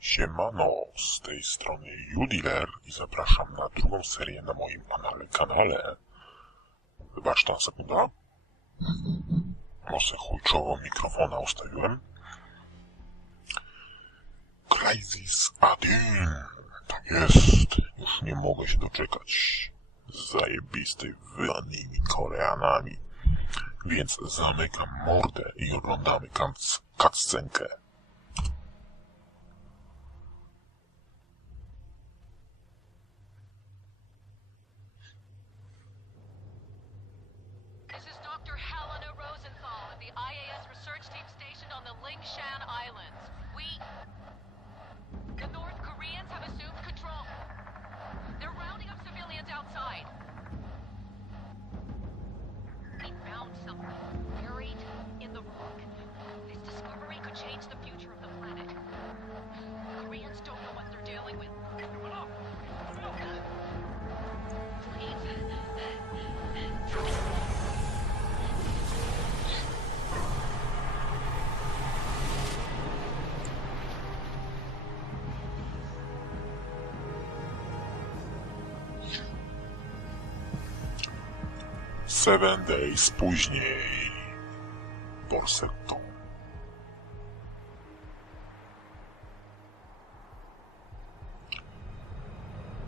Siemano, z tej strony Judiler i zapraszam na drugą serię na moim kanale. kanale. Wybacz tam sekunda. Może chujczowo mikrofona ustawiłem. Crisis Adin. Tak jest. Już nie mogę się doczekać zajebistej wydanymi Koreanami. Więc zamykam mordę i oglądamy cutscenkę. Seven Days później. Borsetto.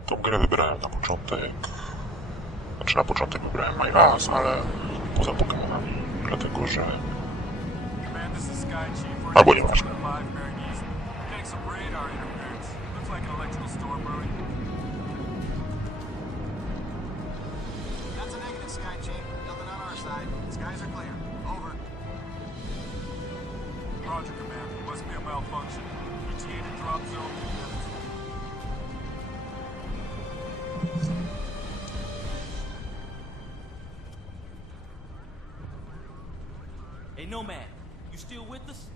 Tą grę wybrałem na początek. Znaczy na początek wybrałem My Raz, ale poza Pokemonami. Dlatego, że Albo in nie ważne. Live bearing east. Getting some radar interference. Looks like an electrical storm brewing. Side. Skies are clear. Over. Roger, Command. Must be a malfunction. ETA to drop zone. Hey, Nomad, you still with us?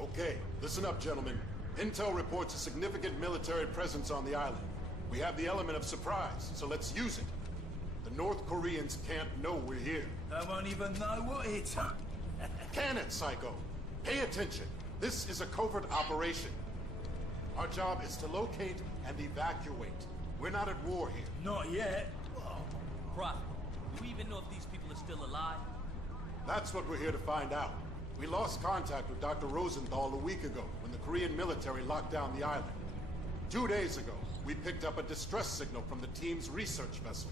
Okay, listen up, gentlemen. Intel reports a significant military presence on the island. We have the element of surprise, so let's use it. The North Koreans can't know we're here. They won't even know what hit her. Can it, Psycho? Pay attention. This is a covert operation. Our job is to locate and evacuate. We're not at war here. Not yet. Prophet, do we even know if these people are still alive? That's what we're here to find out. We lost contact with Dr. Rosenthal a week ago when the Korean military locked down the island. Two days ago, we picked up a distress signal from the team's research vessel.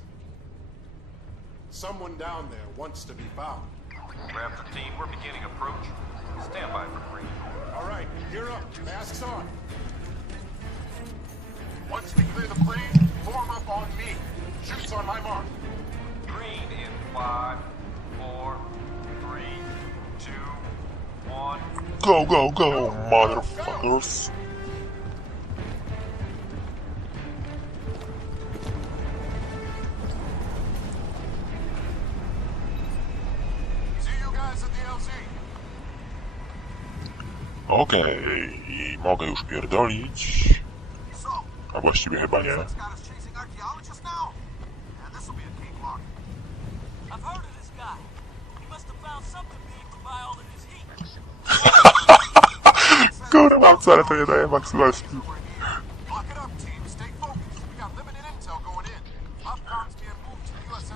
Someone down there wants to be found. Raptor team, we're beginning approach. Stand by for green. All right, gear up. Masks on. Once we clear the plane, form up on me. Shoots on my mark. Green in five, four, three, two, one. Go, go, go, motherfuckers. See Okej, i mogę już pierdolić. A właściwie chyba nie. Kurwa, wcale to nie daje USS.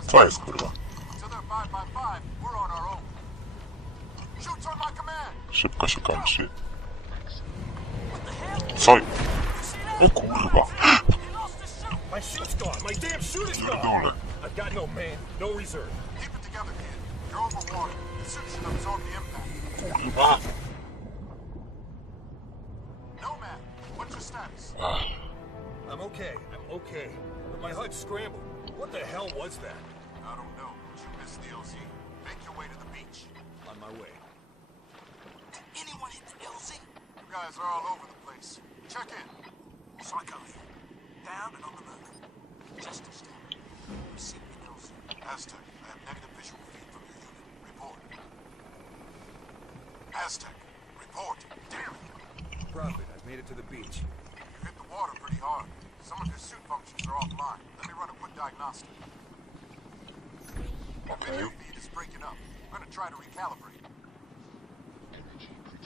Co jest, kurwa? Until they're 5 Kurwa. My shoot's gone. My damn is Pierdolę. I've got no man, no reserve. Keep it together, kid. You're overwater. The suit should absorb the impact. Kurwa! Nomad, what's your status? I'm okay. I'm okay. But my HUD scrambled. What the hell was that? I don't know, but you missed the LZ. Make your way to the beach. On my way. Did anyone hit the LZ? You guys are all over the place. Check in. Psycho here. Down and on the move. Justice down. Receive the LZ. Aztec, I have negative visual feed from your unit. Report. Aztec, report. Damn it. Prophet, I've made it to the beach. You hit the water pretty hard. Some of your suit functions are offline. Let me run a quick diagnostic. Your video feed is breaking up. I'm gonna try to recalibrate.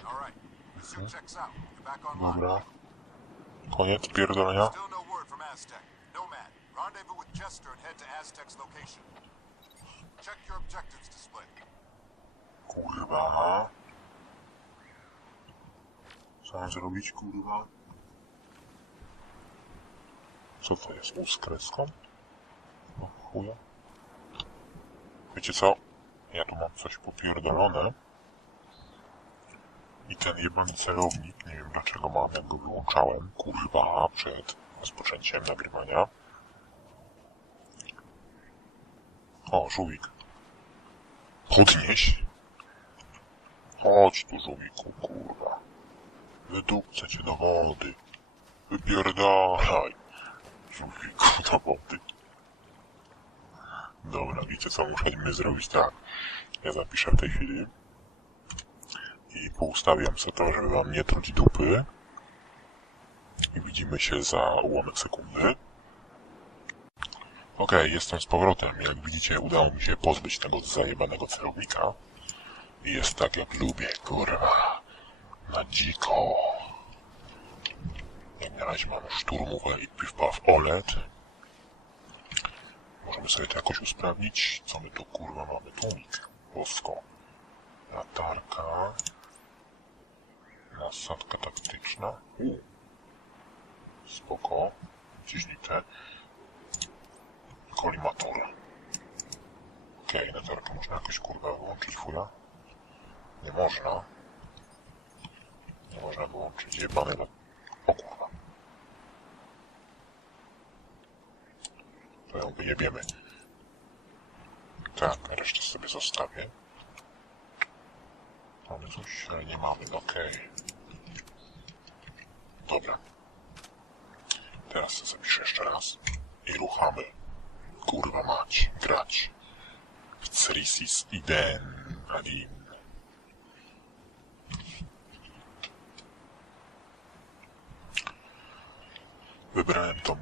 All right. suit checks out. You're back online. Koniec pierdolenia? No. Kurwa. Co mam zrobić, kurwa? Co to jest? U z kreską? No chuja. Wiecie co? Ja tu mam coś popierdolone. I ten jebany nie wiem dlaczego mam, jak go wyłączałem, kurwa, przed rozpoczęciem nagrywania. O, żółwik. Podnieś. Chodź tu, żółwiku, kurwa. Wydupcę cię do wody. Wypierdalaj. Żółwiku, do wody. Dobra, wiecie co musimy zrobić tak. Ja zapiszę w tej chwili. I poustawiam sobie to, żeby wam nie truć dupy. I widzimy się za ułamek sekundy. Okej, jestem z powrotem. Jak widzicie, udało mi się pozbyć tego zajebanego celownika. I jest tak jak lubię, kurwa. Na dziko. Jak na razie mamy szturmówę i piw-paw OLED. Możemy sobie to jakoś usprawnić. Co my tu kurwa mamy? Tłumik. Bosko. Latarka. Nasadka taktyczna. U. Spoko. Ciśnite. Kolimator. Okej, latarkę można jakoś kurwa wyłączyć, fuja? Nie można. Nie można wyłączyć jebany lat... O kurwa. To ją wyjebiemy. Tak, resztę sobie zostawię. Mamy coś, ale nie mamy, okej. Dobra. Teraz to zapiszę jeszcze raz. I ruchamy. Kurwa mać, grać. W Crisis Iden Adin. Wybrałem tą...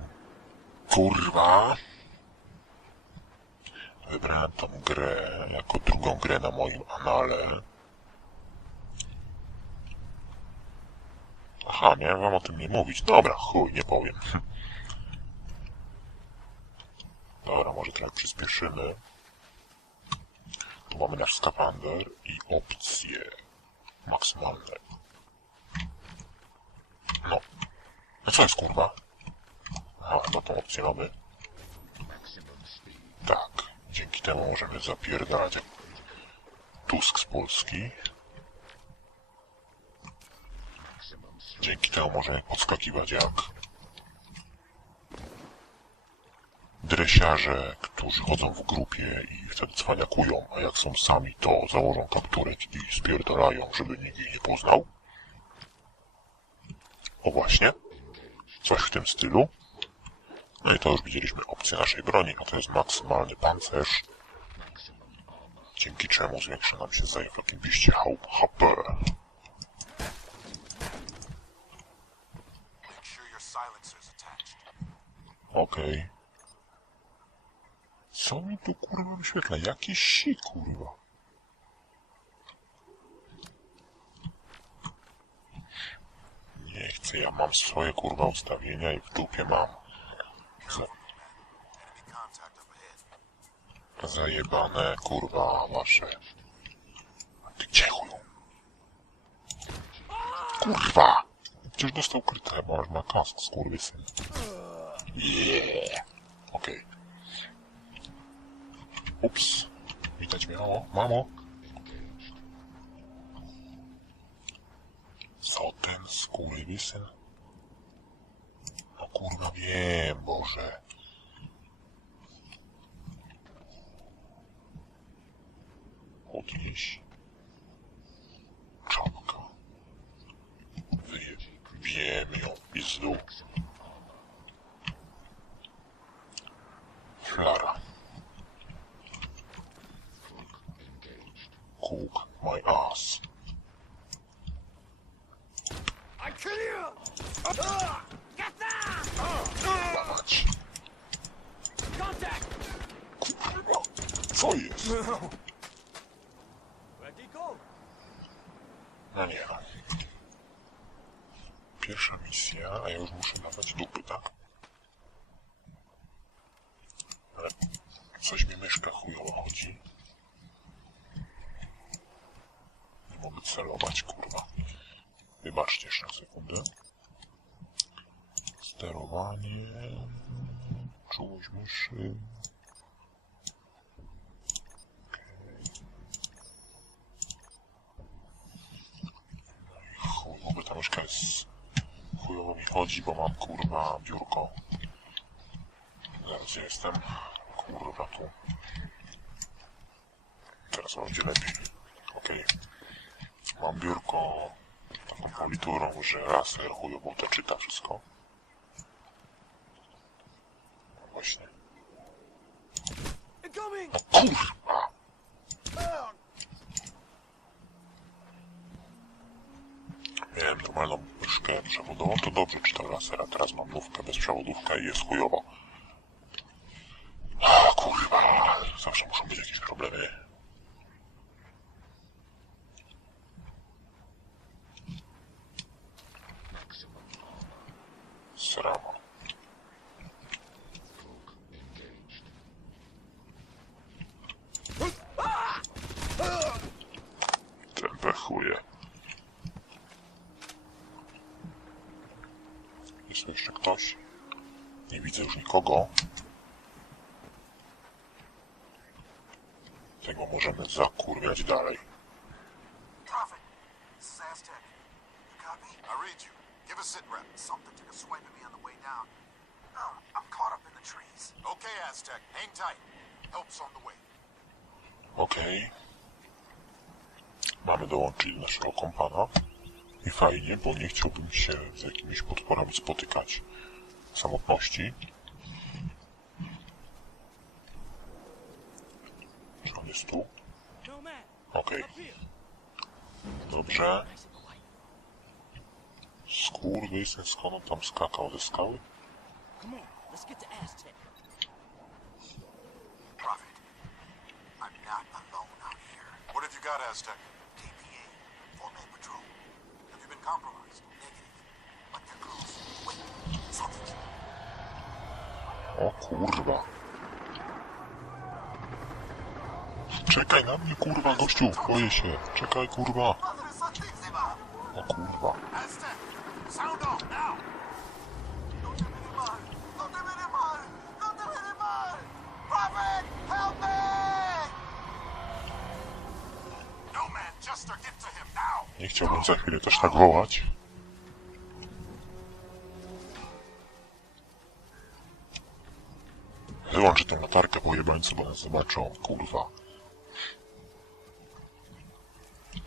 Kurwa! Wybrałem tą grę jako drugą grę na moim anale. Aha, miałem wam o tym nie mówić. Dobra, chuj, nie powiem. Dobra, może trochę przyspieszymy. Tu mamy nasz skafander i opcje maksymalne. No. No co jest kurwa? Aha, no tą opcję mamy. Tak. Dzięki temu możemy zapierdalać jak Tusk z Polski. Dzięki temu możemy podskakiwać jak dresiarze, którzy chodzą w grupie i wtedy cwaniakują, a jak są sami, to założą kapturek i spierdalają, żeby nikt ich nie poznał. O właśnie. Coś w tym stylu. No i to już widzieliśmy opcję naszej broni, a to jest maksymalny pancerz, dzięki czemu zwiększa nam się zajęcie w jakimś HP. Okej. Co mi tu kurwa wyświetla? Jakiś si kurwa. Nie chcę, ja mam swoje kurwa ustawienia i w dupie mam. Za, zajebane kurwa wasze. Gdzie chuju? Kurwa! Przecież dostał krytę, bo aż ma kask, skurwysyn. Yeah. Okej. Ups. Widać miało. Mamo. Co ten skurwysyn? No kurwa wiem, Boże. Podnieś. Czapka. Wyje... Wiemy ją pizdu. Flara. Cook my ass. I kill you! Get that! Kurwa mać. Contact! Kurwa. Co jest? Ready, go. No nie no. pierwsza misja, a ja już muszę dawać dupy, tak? Ale coś mi myszka chujowo chodzi. Nie mogę celować, kurwa. Wybaczcie jeszcze sekundę. Sterowanie... Czułość myszy... Chujowy ta myszka jest... Chujowo mi chodzi, bo mam kurwa biurko. Zaraz gdzie jestem. Kurwa tu. Teraz będzie lepiej. Okej. Mam biurko taką politurą, że laser chujowo to czyta wszystko. No Właśnie. No kurwa! Miałem normalną myszkę przewodową, to dobrze czytał laser, a teraz mam nówkę bez przewodówka i jest chujowo. A, kurwa, zawsze muszą być jakieś problemy. Sramo. Tępe chuje. Jest tu jeszcze ktoś? Nie widzę już nikogo. Tego możemy zakurwiać dalej. Prophet, this is Aztec. You copy? I read you. Give a sit rep. Something took a swipe at me on the way down. Oh. Okay. Mamy dołączyć do naszego kompana. I fajnie, bo nie chciałbym się z jakimiś potworami spotykać w samotności. Czy on jest tu? Okej, dobrze. Skurwysyn, skąd on tam skakał ze skały? Come on, let's get to Aztec. Prophet, I'm not alone out here. What have you got, Aztec? KPA, four-man patrol. Have you been compromised? Negative. But they're close. Wait, something. O kurwa. Czekaj na mnie, kurwa, gościu, boję się. Czekaj, kurwa. O kurwa. Aztec, sound off now! Nie chciałbym za chwilę też tak wołać. Wyłączę tę latarkę pojebańcu, bo nas zobaczą, kurwa.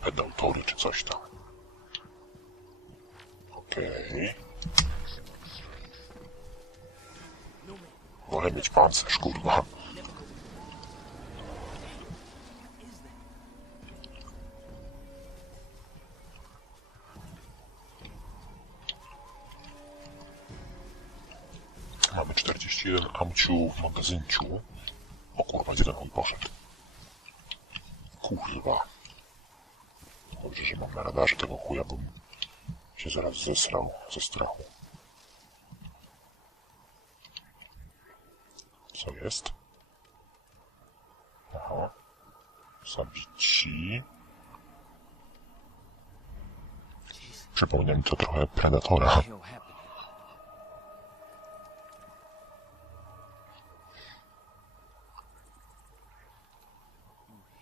Pedał tory czy coś tam. Okej. Wolę mieć pancerz, kurwa. 41 amciu w magazynciu. O kurwa, jeden on poszedł. Kurwa. Dobrze, że mam na radarze tego chuja, bym się zaraz zesrał ze strachu. Co jest? Aha. Zabici. Przypomniał mi to trochę Predatora.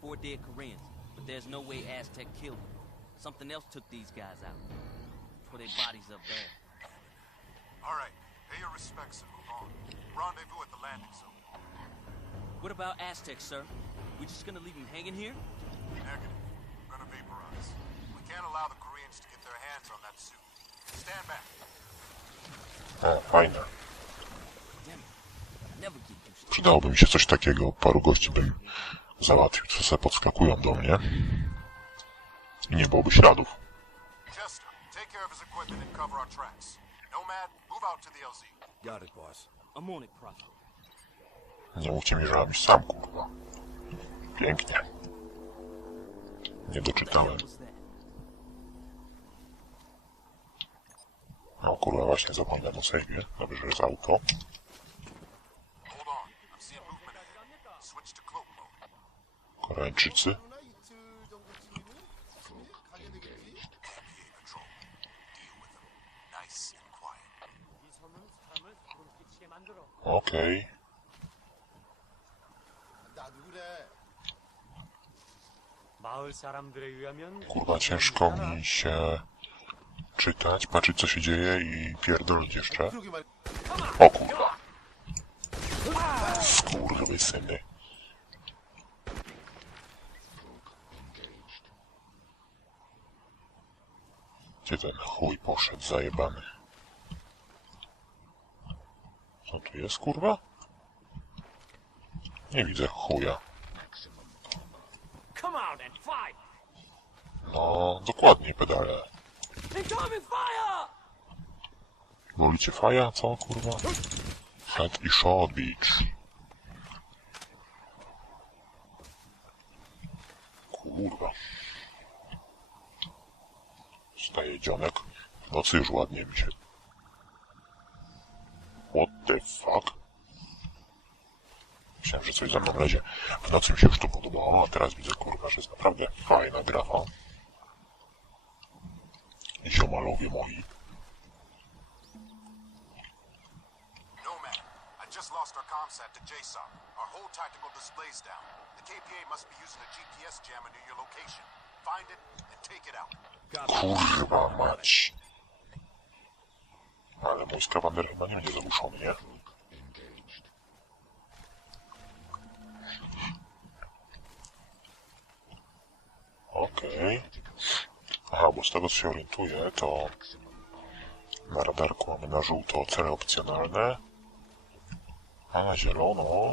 four dead Koreans, but there's no way Aztec killed them. Something else took these guys out. Put their bodies up there. All right, pay your respects and move on. Rendezvous at the landing zone. What about Aztec, sir? We just gonna leave him hanging here? Negative. We're gonna vaporize. We can't allow the Koreans to get their hands on that suit. Stand back. O, fajne. Przydałoby mi się coś takiego. Paru gości bym załatwił, co se podskakują do mnie. I nie byłoby śladów. Chester, take care of his equipment and cover our tracks. Nomad, move out to the LZ. Got it, boss. I'm on it, Prophet. Nie mówcie mi, że iść sam, kurwa. Pięknie. Nie doczytałem. No kurwa, właśnie zapomniałem o sejwie. Dobrze, że jest auto. Hold Kurwa, ciężko mi się czytać, patrzeć co się dzieje i pierdolić jeszcze. O kurwa. Skurwy syny. Gdzie ten chuj poszedł zajebany? Co tu jest kurwa? Nie widzę chuja. Come out and fight! No, dokładnie pedale. Wolicie faja? Co kurwa? Head i shot beach. Kurwa. Staje dzionek. W nocy już ładnie mi się. What the fuck? Myślałem, że coś za mną lezie. W nocy mi się już to podobało, a teraz widzę kurwa, że jest naprawdę fajna grafa. Ziomalowie moi. Nomad, I just lost our comsat to JSOC. Our whole tactical display's down. The KPA must be using a GPS jammer near your location. Find it and take it out. Kurwa mać. Ale mój skawander chyba nie będzie zabuszony, nie? Okej. Aha, bo z tego co się orientuję, to na radarku mamy na żółto cele opcjonalne, a na zielono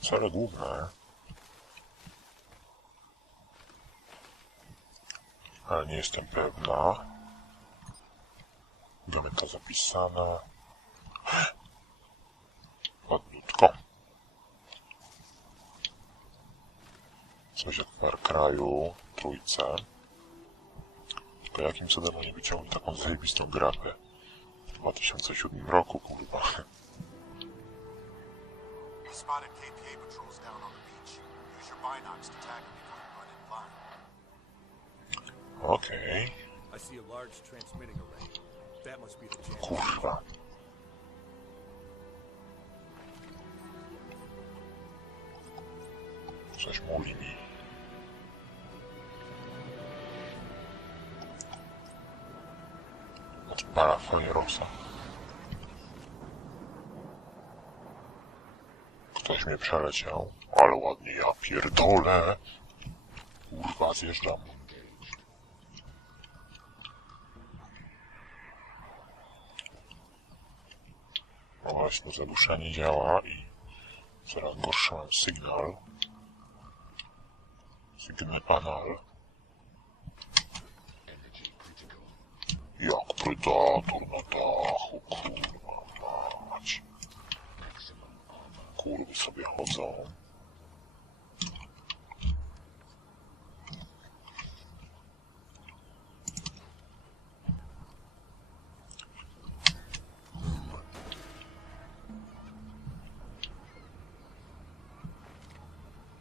cele główne. ale nie jestem pewna. Gameta zapisana. Ładniutko. Coś jak w Cry'u, trójce. Tylko jakim cudem oni wyciągli taką zajebistą grafę w 2007 roku, kurwa. Spotted KPA patrols down on the beach. Use your binocs to tag them before you run in line. Okej, I see a large transmitting array. That must be the jam. kurwa. Coś mówi mi. Odpala Firerosa. Ktoś mnie przeleciał, ale ładnie ja pierdolę. Kurwa, zjeżdżam. No właśnie, zaduszenie działa i coraz gorszy mam sygnał. Sygnał panel. Jak predator na dachu, kurwa mać. Kurwy sobie chodzą.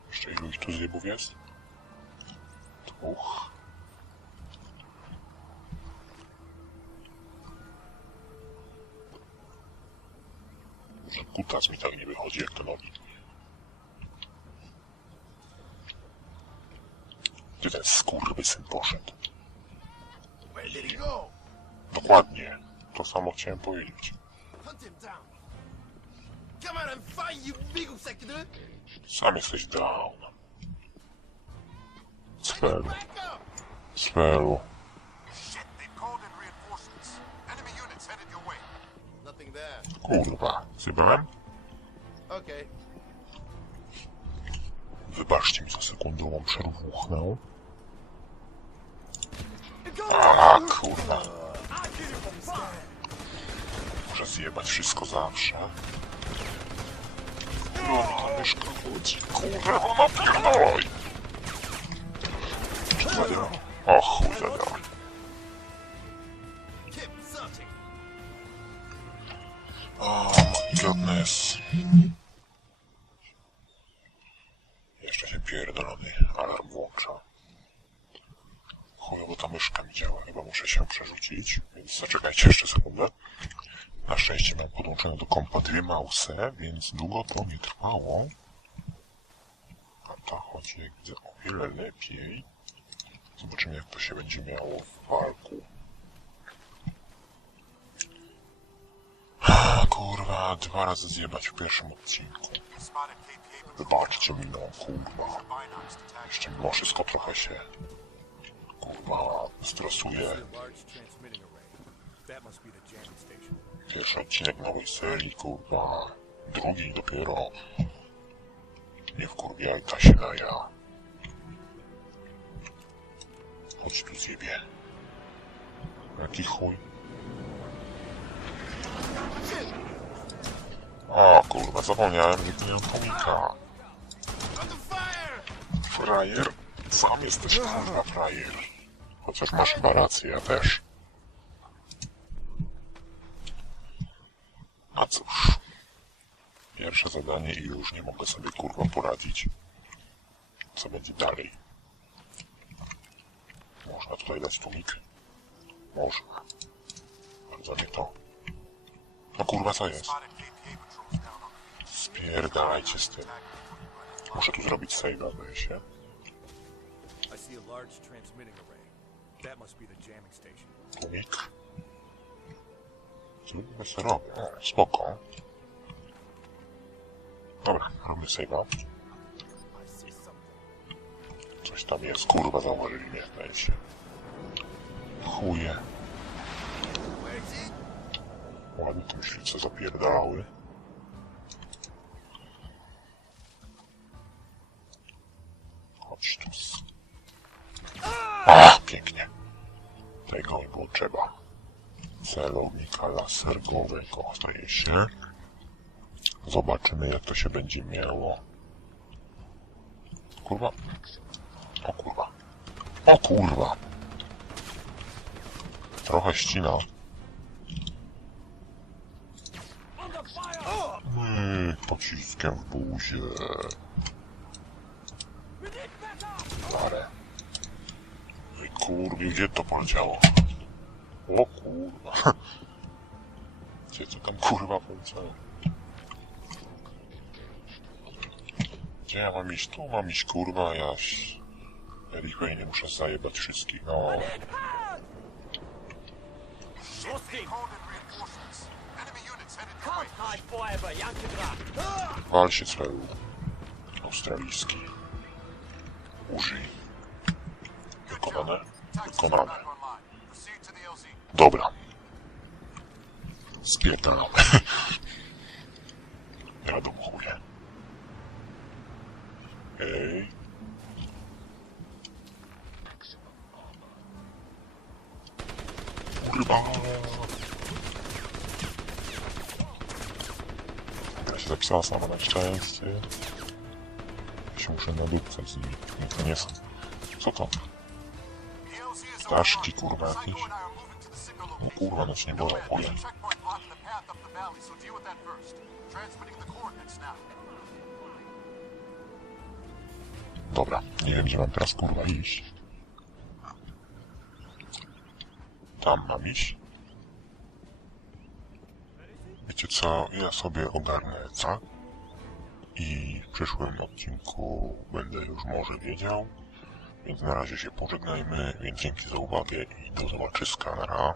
Jeszcze ilu ich tu zjebów jest? Dwóch. kutas mi tak nie wychodzi jak ten ogień. Gdzie ten skurwysyn poszedł? Dokładnie. To samo chciałem powiedzieć. Sam jesteś down. Sferu. Sferu. Kurwa. Zjebałem? Okay. Wybaczcie mi za sekundową przerwuchnę. A kurwa. Muszę zjebać wszystko zawsze. Kurwa, ta myszka chodzi. Kurwa, napierdolaj. Czy zadziała? O chuj, zadziała. Goodness. Jeszcze się pierdolony alarm włącza. Chujowo ta myszka mi działa, chyba muszę się przerzucić, więc zaczekajcie jeszcze sekundę. Na szczęście mam podłączone do kompa dwie więc długo to nie trwało. A ta chodzi, jak widzę, o wiele lepiej. Zobaczymy, jak to się będzie miało w walku. A, kurwa, dwa razy zjebać w pierwszym odcinku. Wybaczcie mi no, kurwa. Jeszcze mimo wszystko trochę się, kurwa, stresuje. Pierwszy odcinek nowej serii, kurwa. Drugi dopiero. Nie wkurwiajta się na ja. Chodź tu zjebie. Jaki chuj? O kurwa, zapomniałem, że nie. Under fire! Frajer? Sam jesteś kurwa frajer. Chociaż masz chyba rację, ja też. A cóż. Pierwsze zadanie i już nie mogę sobie kurwa poradzić. Co będzie dalej? Można tutaj dać tłumik? Można. Bardzo mnie to. No kurwa co jest? Spierdalajcie z tym. Muszę tu zrobić save'a, zdaje się. Tłumik. Zrobimy sobie robię. O, spoko. Dobra, robimy save'a. Coś tam jest, kurwa, zauważyli mnie, zdaje się. Chuje. Ładnie te myślice zapierdalały. Chodź tu. s- A, pięknie. Tego mi było trzeba. Celownika lasergowego, zdaje się. Zobaczymy, jak to się będzie miało. Kurwa. O kurwa. O kurwa. Trochę ścina. Pociskiem w buzie. Ale. Ej kurwa, gdzie to poleciało? O kurwa. Gdzie to tam kurwa poleciało? Gdzie ja mam iść? Tu mam iść kurwa, ja... Anyway, nie muszę zajebać wszystkich, no. They've Wal się. Australijski. Użyj. Wykonane? Wykonane. Dobra. Spierdalamy. Wiadomo chuje. Ej. Kurwa. Się zapisała sama na szczęście. Się muszę nadupcać z nimi. To nie są. Co to? Ptaszki, kurwa, jakieś. No kurwa, no się nie boję, There's chuja. a checkpoint blocking the path up the valley, so deal with that first. Transmitting the coordinates now. Dobra, nie wiem gdzie mam teraz kurwa iść. Tam mam iść. Wiecie co, ja sobie ogarnę co? I w przyszłym odcinku będę już może wiedział, Więc na razie się pożegnajmy, więc dzięki za uwagę i do zobaczyska, nara.